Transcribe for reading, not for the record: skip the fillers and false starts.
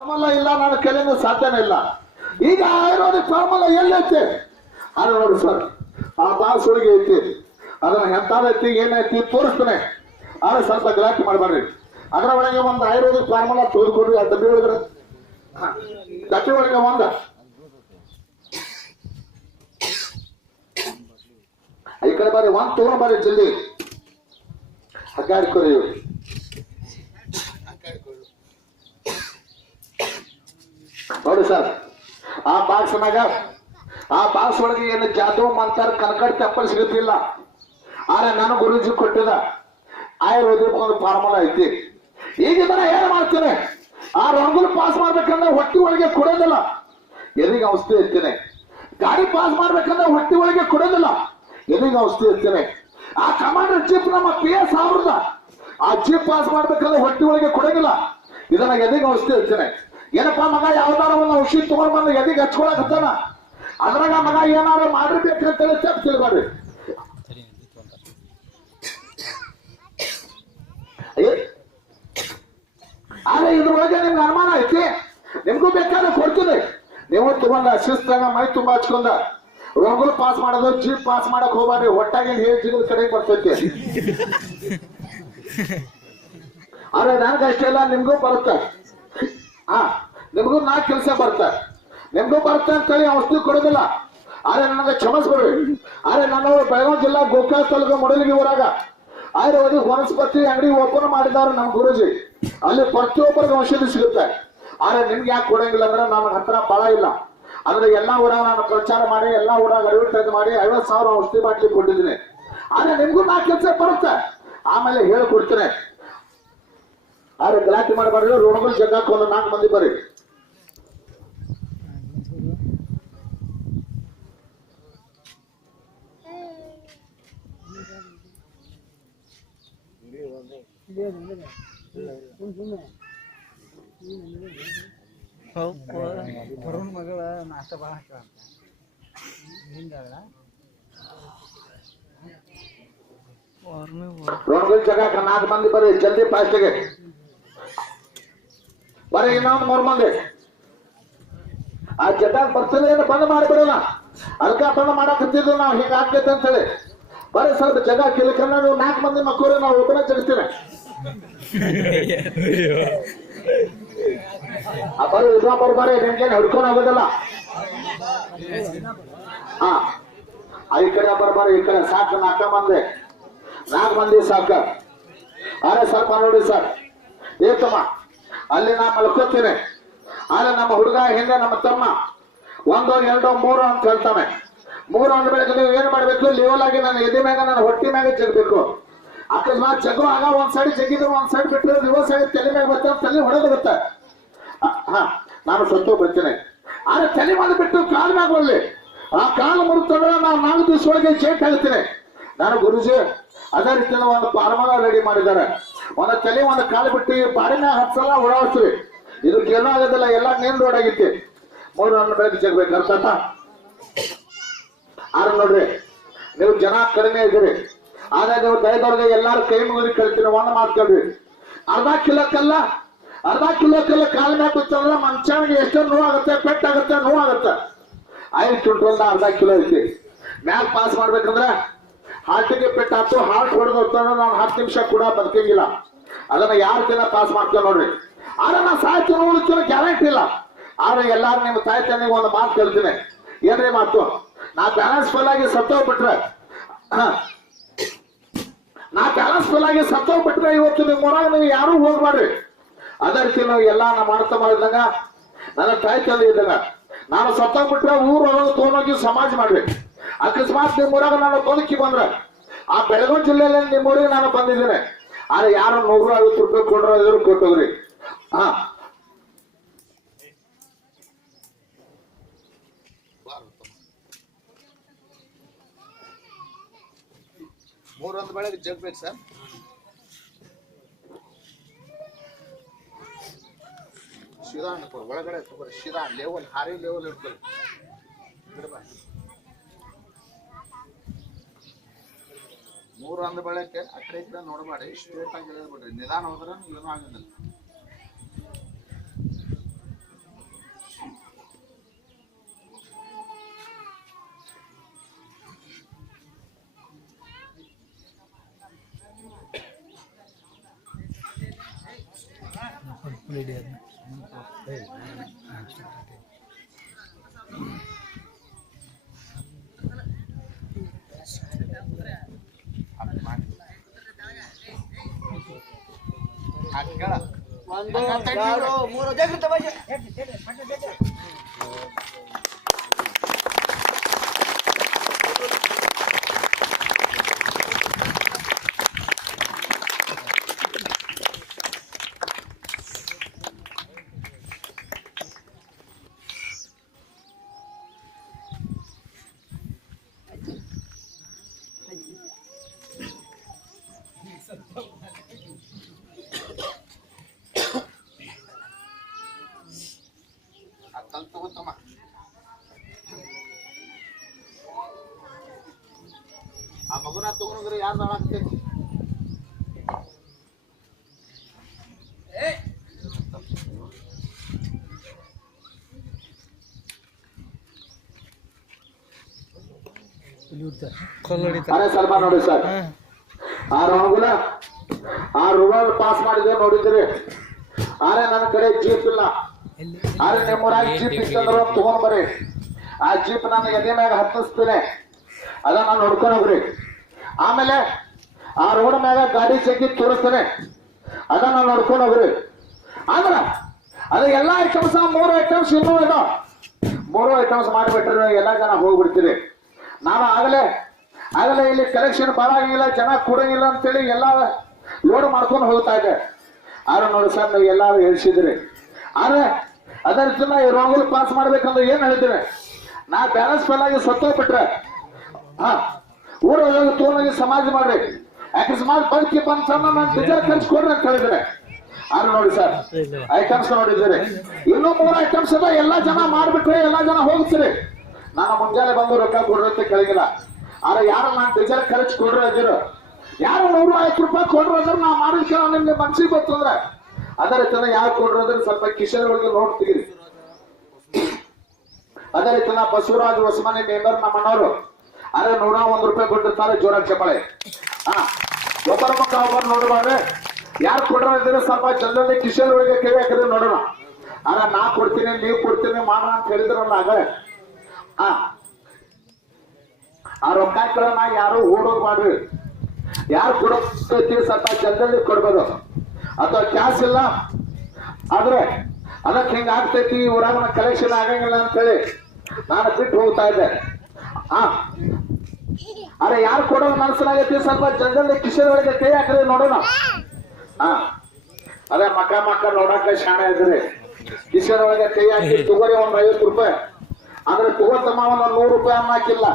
Formula ಇಲ್ಲ, ನನ್ನ ಕೈಲಿಂದ ಸಾಧ್ಯನೇ ಇಲ್ಲ. ಈಗ ಆಯುರ್ವೇದಿಕ್ ಫಾರ್ಮುಲಾ ಎಲ್ಲೈತಿ ಅದು ನೋಡಿ ಸರ್, ಆ ಬಾಸ್ ಹುಡುಗಿ ಐತಿ, ಅದನ್ನ ಎಂತಾದೈತಿ ಏನೈತಿ ತೋರಿಸ್ತಾನೆ. ಆದ್ರೆ ಸ್ವಲ್ಪ ಗಲಾಟೆ ಮಾಡಬೇಡ್ರಿ. ಅದರ ಒಳಗೆ ಒಂದು ಆಯುರ್ವೇದಿಕ್ ಫಾರ್ಮುಲಾ ತೆಗೆದುಕೊಡ್ರಿ. ಆ ಡಬ್ಬಿ ಒಳಗೆ ಡಬ್ಬಿ ಒಳಗೆ ಒಂದು ಈ ಕಡೆ ಬರ್ರಿ, ಒಂದು ತಗೊಂಡ್ ಬರ್ರಿ ಜಲ್ದಿ. ಹಗ್ಗಾಡಿಕೊರಿ ನೋಡಿ ಸರ್. ಆ ಬಾಕ್ಸ್ ಒಳಗೆ ಏನು ಜಾದೂ ಮಂತಾರ ಕನಕಡ್ ತೆಪ್ಪಲ್ ಸಿಗುತ್ತಿಲ್ಲ. ಆದ್ರೆ ನಾನು ಗುರುಜಿ ಕೊಟ್ಟಿದ ಆಯುರ್ವೇದಿಕ್ ಒಂದು ಫಾರ್ಮುಲಾ ಐತಿ. ಈಗ ಇದನ್ನ ಏನ್ ಮಾಡ್ತೇನೆ, ಆ ರಂಗುಲು ಪಾಸ್ ಮಾಡ್ಬೇಕಂದ್ರೆ ಹೊಟ್ಟಿ ಒಳಗೆ ಕೊಡೋದಿಲ್ಲ, ಎದಿಗೆ ಔಷಧಿ ಇರ್ತೇನೆ. ಗಾಡಿ ಪಾಸ್ ಮಾಡ್ಬೇಕಂದ್ರೆ ಹೊಟ್ಟಿ ಒಳಗೆ ಕೊಡೋದಿಲ್ಲ, ಎದಿಗೆ ಔಷಧಿ ಇರ್ತೇನೆ. ಆ ಕಮಾಂಡರ್ ಜೀಪ್ ನಮ್ಮ PS ಅವ್ರದ ಆ ಜೀಪ್ ಪಾಸ್ ಮಾಡ್ಬೇಕಂದ್ರೆ ಹೊಟ್ಟಿ ಒಳಗೆ ಕೊಡೋದಿಲ್ಲ, ಇದನ್ನ ಎದಿಗೆ ಔಷಧಿ ಇರ್ತೇನೆ. ಏನಪ್ಪಾ ಮಗ ಯಾವ್ದಾರ ಒಂದು ಔಷಧಿ ತಗೊಂಡ್ ಬಂದು ಎದಿಗೆ ಹಚ್ಕೊಳಕತ್ತಾನ, ಅದ್ರಾಗ ಮಗ ಏನಾರ ಮಾಡಿರ್ಬೇಕಂತೇಳಿ ತಪ್ಪು ತಿಳ್ಬೇಡ್ರಿ. ಆದ್ರೆ ಇದ್ರೊಳಗೆ ನಿಮ್ಗೆ ಅನುಮಾನ ಐತಿ, ನಿಮ್ಗೂ ಬೇಕಾದ್ರೆ ಕೊಡ್ತೀನಿ. ನೀವು ತಗೊಂಡ ಶಿಸ್ತಾಗ ಮೈ ತುಂಬಾ ಹಚ್ಕೊಂಡ ರಂಗುಲ್ ಪಾಸ್ ಮಾಡೋದು ಜೀಪ್ ಪಾಸ್ ಮಾಡಕ್ ಹೋಗ್ಬಾರ್ರಿ. ಒಟ್ಟಾಗಿ ಹೇಳಿ ಜಿಗದ ಕಡೆಗೆ ಬರ್ತೈತಿ. ಆದ್ರೆ ನನಗೆ ಅಷ್ಟೆಲ್ಲ ನಿಮ್ಗೂ ಬರುತ್ತೆ. ನಿಮ್ಗೂ ನಾ ಕೆಲಸ ಬರ್ತ, ನಿಮ್ಗೂ ಬರ್ತ ಅಂತೇಳಿ ಔಷಧಿ ಕೊಡೋದಿಲ್ಲ. ಆದ್ರೆ ನನಗೆ ಕ್ಷಮಿಸ್ಬಿಡ್ರಿ. ಆದ್ರೆ ನಾನು ಬೆಳಗಾವಿ ಜಿಲ್ಲಾ ಗೋಕಾಕ್ ತಾಲೂಕು ಮೊಡಲಿಗೆ ಊರಾಗ ಆಯುರ್ವೇದಿಕ್ ವನಸ್ಪತಿ ಅಂಗಡಿ ಓಪನ್ ಮಾಡಿದಾರೆ ನಮ್ಮ ಗುರುಜಿ. ಅಲ್ಲಿ ಪ್ರತಿಯೊಬ್ಬರಿಗೆ ಔಷಧಿ ಸಿಗುತ್ತೆ. ಆದ್ರೆ ನಿಮ್ಗೆ ಯಾಕೆ ಕೊಡಂಗಿಲ್ಲ ಅಂದ್ರೆ ನನ್ನ ಹತ್ರ ಬಹಳ ಇಲ್ಲ. ಅಂದ್ರೆ ಎಲ್ಲಾ ಊರಾಗ ನಾನು ಪ್ರಚಾರ ಮಾಡಿ, ಎಲ್ಲಾ ಊರಾಗ ಅಡ್ವರ್ಟೈಸ್ ಮಾಡಿ 50,000 ಔಷಧಿ ಬಾಟ್ಲಿ ಕೊಟ್ಟಿದ್ದೀನಿ. ಆದ್ರೆ ನಿಮ್ಗೂ ನಾ ಕೆಲಸ ಬರುತ್ತೆ, ಆಮೇಲೆ ಹೇಳ್ಕೊಡ್ತೇನೆ. ಆದ್ರೆ ಗಲಾಟೆ ಮಾಡಬಾರ್ದು. ರೋಣಗಲ್ ಜಗ್ಗಕ್ಕೆ ಒಂದು 4 ಮಂದಿ ಬರ್ರಿ. ಬರೋನ್ ಮಗಳ ನಾಷ್ಟ ಭಾಳ ರೋಣಗಲ್ ಜಗ್ಗಕ್ಕೆ 4 ಮಂದಿ ಬರ್ರಿ, ಜಲ್ದಿ ಫಾಸ್ಟಿಗೆ ಬರ್ರಿ. ಇನ್ನೊಂದು 3 ಮಂದಿ ಆ ಜಗ್ಗಾಗ ಬರ್ತಿದ್ರೆ ಏನು ಬಂದ್ ಮಾಡಿಬಿಡೋಣ. ಅದಕ್ಕೆ ಬಂದ್ ಮಾಡಾಕತ್ತಿದ್ರು ನಾವು, ಹಿಂಗ ಆಗ್ತೈತೆ ಅಂತ ಹೇಳಿ. ಬರ್ರಿ ಸ್ವಲ್ಪ ಜಗ ಕಿಲಕನ್ನ ನೀವು 4 ಮಂದಿ ಮಕ್ಕಳು, ನಾವು ಒಬ್ಬನೇ ಜಗತ್ತೀವಿ. ಬರ್ರಿ ಇನ್ನೊಬ್ಬರು ಬರ್ರಿ, ನಿಮ್ಗೇನು ಹಿಡ್ಕೊಂಡು ಹೋಗೋದಿಲ್ಲ. ಈ ಕಡೆ ಬರ್ರಿ, ಈ ಕಡೆ ಸಾಕು. 4 ಮಂದಿ ಸಾಕ. ಅರೆ ಸ್ವಲ್ಪ ನೋಡಿ ಸರ್, ಏತಮ್ಮ ಅಲ್ಲಿ ನಾ ಮಲ್ಕೋತೀನಿ. ಆದ್ರೆ ನಮ್ಮ ಹುಡುಗ ಹಿಂದೆ ನಮ್ಮ ತಮ್ಮ 1 2 3 ಅಂತ ಹೇಳ್ತಾನೆ. 3 ಅಂದ ಬೆಳಗ್ಗೆ ನೀವು ಏನ್ ಮಾಡ್ಬೇಕು, ಲೆವೆಲ್ ಆಗಿ ನನ್ನ ಎದೆ ಮ್ಯಾಗ ನನ್ನ ಹೊಟ್ಟಿ ಮ್ಯಾಗ ಜಗಬೇಕು. ಅಕಸ್ಮಾತ್ ಜಗು ಆಗ ಒಂದ್ ಸೈಡ್ ಜಗಿದ್ರು, ಒಂದ್ ಸೈಡ್ ಬಿಟ್ಟರೆ ರಿವರ್ಸ್ ಆಗಿ ತಲೆ ಮ್ಯಾಗ ಬರ್ತಾರೆ, ತಲೆ ಹೊಡೆದು ಬರುತ್ತೆ. ನಾನು ಸತ್ತು ಬರ್ತೀನಿ. ಆದ್ರೆ ತಲೆ ಮಾಡಿ ಬಿಟ್ಟು ಕಾಲ್ ಮ್ಯಾಗ ಬರ್ಲಿ, ಆ ಕಾಲು ಮುರುತ್ತಂದ್ರೆ ನಾವು 4 ದಿವಸ ಒಳಗೆ ಚೇಟ್ ಆಗ್ತೀನಿ. ನಾನು ಗುರುಜಿ ಅದೇ ರೀತಿ ಒಂದು ಫಾರ್ಮುಲಾ ರೆಡಿ ಮಾಡಿದ್ದಾರೆ. ಒಂದು ತಲೆ ಒಂದು ಕಾಲು ಬಿಟ್ಟು ಬಾಡಿನ 10 ಸಲ ಓಡಾಡ್ತೀವಿ. ಇದಕ್ಕೆ ಏನೂ ಆಗೋದಿಲ್ಲ, ಎಲ್ಲ ನೇಮ್ ರೋಡ್ ಆಗಿತ್ತು. 3 ಹಣ್ಣು ಬೆಳಗ್ಗೆ ಜಗಬೇಕು ಅರ್ಥ. ಆದ್ರೆ ನೋಡ್ರಿ, ನೀವು ಜನ ಕಡಿಮೆ ಇದ್ದೀರಿ. ಆದ್ರೆ ನೀವು ದಯದವ್ರಿಗೆ ಎಲ್ಲಾರು ಕೈ ಮುಗಿದು ಕಳ್ತೀನಿ. ಒಂದು ಮಾತು ಕೇಳ್ರಿ, ಅರ್ಧ ಕಿಲೋಕ್ಕಲ್ಲ ಕಾಲ ಮ್ಯಾಗ ಕೂತಂದ್ರೆ ಮನುಷ್ಯನಿಗೆ ಎಷ್ಟೋ ನೋವಾಗುತ್ತೆ, ಪೆಟ್ಟಾಗುತ್ತೆ, ನೋವಾಗುತ್ತೆ. 5 ಕ್ವಿಂಟಲ್ ಅರ್ಧ ಕಿಲೋ ಐತಿ. ಮ್ಯಾಗ ಪಾಸ್ ಮಾಡ್ಬೇಕಂದ್ರೆ ಹಾರ್ಟಿಗೆ ಪೆಟ್ಟಾತು, ಹಾರ್ಟ್ ಹೊಡೆದು ನಾನು 10 ನಿಮಿಷ ಕೂಡ ಬದುಕಂಗಿಲ್ಲ. ಅದನ್ನ ಯಾರು ದಿನ ಪಾಸ್ ಮಾಡ್ತೇವೆ ನೋಡ್ರಿ. ಆದ್ರೆ ನಾ ಸಾಯ್ತೀನಿ ಉಳಿತೀನಿ ಗ್ಯಾರಂಟಿ ಇಲ್ಲ. ಆದ್ರೆ ಎಲ್ಲಾರು ನಿಮ್ಮ ತಾಯಿ ತಂದೆಗೆ ಒಂದು ಮಾತು ಕೇಳ್ತೀನಿ. ಏನ್ರಿ ಮಾತು, ನಾ ಬ್ಯಾಲೆನ್ಸ್ ಫೇಲ್ ಆಗಿ ಸತ್ತೋಗ್ಬಿಟ್ರೆ ಇವತ್ತು ನಿಮ್ಮ ಊರಾಗ ನೀವು ಯಾರು ಹೋಗ್ಬಾರ್ರಿ. ಅದೇ ರೀತಿ ನಾವು ಎಲ್ಲ ನಾ ಮಾಡ್ತಾ ಮಾಡಿದಾಗ ನನ್ನ ತಾಯಿ ತಂದೆ ಇದ್ದಾಗ ನಾನು ಸತ್ತೋಗ್ಬಿಟ್ರೆ ಊರೊಳಗೆ ತೊಗೊಂಡೋಗಿ ಸಮಾಜ ಮಾಡ್ರಿ. ಅಕಸ್ಮಾತ್ ನಿಮ್ಮ ಊರಾಗ ನಾನು ಬದುಕಿ ಬಂದ್ರೆ ಆ ಬೆಳಗಾವಿ ಜಿಲ್ಲೆಯಲ್ಲಿ ನಿಮ್ಮ ಊರಿಗೆ ನಾನು ಬಂದಿದ್ದೇನೆ. ಆದ್ರೆ ಯಾರು 150 ರೂಪಾಯಿ ಕೊಟ್ಟರು ಕೊಟ್ಟೋಗ್ರಿ. 3 ಬೆಳಗ್ಗೆ ಜಗ್ಬೇಕು ಸರ್. ಶಿರಾ ಅನ್ಕೊ ಒಳಗಡೆ ತಗೋರಿ. ಶಿರಾ ಲೆವೆಲ್ ಹಾರಿ ಲೆವೆಲ್ ಇಡ್ಕೊಳ್ಳಿ. 3 ಅಂದ ಬೆಳಕ್ಕೆ ಆ ಕಡೆ ನೋಡಬೇಡಿ, ಸ್ಟ್ರೇಟ್ ಆಗಿ ಇಳಿದ್ಬಿಡ್ರಿ. ನಿಧಾನ ಹೋದ್ರೆ ಏನೂ ಆಗೋದಿಲ್ಲ. ರೆಡಿ ತಗೋತಮ್ಮ ಆ ಮಗುನ ತಗೊಂಡ್ರೆ ಯಾರು ಹಾಕ್ತೇನೆ ಅರೆ ಸ್ವಲ್ಪ ನೋಡಿ ಸರ್ ಆ ರೋಗುಲ ಆ ರೂರಲ್ ಪಾಸ್ ಮಾಡಿದ್ರೆ ನೋಡಿದ್ರಿ ಆರೆ ನನ್ನ ಕಡೆ ಜೀಪ್ ಇಲ್ಲ ಆದ್ರೆ ನಿಮ್ಮೂರಾಗ ಜೀಪ್ ಇತ್ತಂದ್ರೆ ತಗೊಂಡ್ ಬರ್ರಿ ಆ ಜೀಪ್ ನಾನು ಎದೆ ಮ್ಯಾಗ ಹತ್ತಿಸ್ತೇನೆ ಅದ ನಾನು ನೋಡ್ಕೊಂಡು ಹೋಗ್ರಿ ಆಮೇಲೆ ಆ ರೋಡ್ ಮ್ಯಾಗ ಗಾಡಿ ಚೆಕ್ಕಿ ತೋರಿಸ್ತೇನೆ ಅದ ನಾನು ನೋಡ್ಕೊಂಡು ಹೋಗ್ರಿ ಅಂದ್ರ ಅದ ಎಲ್ಲಾ ಐಟಮ್ಸ್ 3 ಐಟಮ್ಸ್ ಇನ್ನೂ ಇದಾವ 3 ಐಟಮ್ಸ್ ಮಾಡಿಬಿಟ್ರೆ ಎಲ್ಲಾ ಜನ ಹೋಗ್ಬಿಡ್ತೀರಿ ನಾನು ಆಗಲೇ ಇಲ್ಲಿ ಕಲೆಕ್ಷನ್ ಬರಂಗಿಲ್ಲ ಜನ ಕೊಡಂಗಿಲ್ಲ ಅಂತೇಳಿ ಎಲ್ಲ ಲೋಡ್ ಮಾಡ್ಕೊಂಡು ಹೋಗ್ತಾ ಇದ್ದೆ ಆದ್ರೆ ನೋಡಿ ಸರ್ ನೀವು ಎಲ್ಲಾರು ಹೇಳ್ಸಿದ್ರಿ ಆದ್ರೆ ಅದೇ ರೀತಿ ಈ ರೋಗಲ್ ಪಾಸ್ ಮಾಡ್ಬೇಕಂದ್ರೆ ಏನ್ ಹೇಳಿದ್ರಿ ನಾ ಬ್ಯಾಲೆನ್ಸ್ ಫೇಲ್ ಆಗಿ ಸತ್ತೋಗ್ಬಿಟ್ರೆ ಊರೊಳಗೆ ತೋಲಾಗಿ ಸಮಾಜ ಮಾಡ್ರಿ ಯಾಕೆ ಸಮಾಜ ಬದುಕಿ ಬಂದ ನಾನು ಡೀಸೆಲ್ ಖರ್ಚು ಕೊಡ್ರಿ ಅಂತ ಹೇಳಿದ್ರೆ ಆದ್ರೆ ನೋಡಿ ಸರ್ ಐಟಮ್ಸ್ ನೋಡಿದ್ದೀರಿ ಇನ್ನೂ 3 ಐಟಮ್ಸ್ ಇದೆ ಎಲ್ಲಾ ಜನ ಮಾಡ್ಬಿಟ್ರೆ ಎಲ್ಲಾ ಜನ ಹೋಗ್ತೀರಿ ನಾನು ಮುಂಜಾನೆ ಬಂದು ರೊಕ್ಕ ಕೊಡ್ರಿ ಅಂತ ಕೇಳಿಲ್ಲ ಆದ್ರೆ ಯಾರು ನಾನು ಡೀಸೆಲ್ ಖರ್ಚು ಕೊಡ್ರಿ ಅದಿರು ಯಾರು 150 ರೂಪಾಯಿ ಕೊಡ್ರಿ ಅಂದ್ರೆ ನಾ ಮಾಡಿದ ನಿಮ್ಗೆ ಮನ್ಸಿಗೆ ಗೊತ್ತಂದ್ರೆ ಅದೇ ರೀತಿ ಯಾರು ಕೊಡ್ರಿ ಅಂದ್ರೆ ಸ್ವಲ್ಪ ಕಿಶನ್ ಒಳಗೆ ನೋಡ್ ತೆಗಿರಿ ಅದೇ ರೀತಿ ನಾ ಬಸವರಾಜ್ ಹೊಸಮನೆ ಮೆಂಬರ್ ನಮ್ಮ ಅಣ್ಣವರು ಅರೆ 101 ರೂಪಾಯಿ ಕೊಟ್ಟಿರ್ತಾರೆ ಜೋರಾಗಿ ಚಪ್ಪಾಳೆ ಒಬ್ಬರ ಮಕ್ಕ ಒಬ್ಬರು ನೋಡ್ಬಾರ್ರೆ ಯಾರು ಕೊಡ್ರ ಇದ್ರೆ ಸ್ವಲ್ಪ ಜಲ್ದಿ ಕಿಶನ್ ಒಳಗೆ ಕೈ ಹಾಕಿದ್ರೆ ನೋಡೋಣ ಆದ್ರೆ ನಾ ಕೊಡ್ತೀನಿ ನೀವು ಕೊಡ್ತೀನಿ ಮಾಡೋಣ ಅಂತ ಹೇಳಿದ್ರಲ್ಲ ಆಗಲೇ ಆ ರೊಕ್ಕ ನಾ ಯಾರು ಓಡೋದು ಮಾಡ್ರಿ ಯಾರು ಕೊಡೋತಿ ಸ್ವಲ್ಪ ಜಲ್ದಿ ಕೊಡ್ಬೋದು ಅಥವಾ ಕ್ಯಾಶ್ ಇಲ್ಲ ಆದ್ರೆ ಅದಕ್ಕೆ ಹಿಂಗ ಆಗ್ತೈತಿ ಊರಾಗ ಕಲೆಕ್ಷನ್ ಆಗಂಗಿಲ್ಲ ಅಂತ ಹೇಳಿ ನಾನು ಬಿಟ್ಟು ಹೋಗ್ತಾ ಇದ್ದೆ ಅರೆ ಯಾರು ಕೊಡೋದು ಮನಸ್ಸಿನಾಗೈತಿ ಸ್ವಲ್ಪ ಜಲ್ದಿ ಕಿಶನ್ ಒಳಗೆ ಕೈ ಹಾಕಿದ್ರೆ ನೋಡೋಣ ಅದೇ ಮಕ್ಕ ನೋಡಕ್ಕೆ ಶಾಣೆ ಇದ್ರಿ ಕಿಶನ್ ಒಳಗೆ ಕೈ ಹಾಕಿ ತಗೋರಿ 50 ರೂಪಾಯಿ ಅಂದ್ರೆ ತಗೋತಮ್ಮ 100 ರೂಪಾಯಿ ಅನ್ನಕಿಲ್ಲ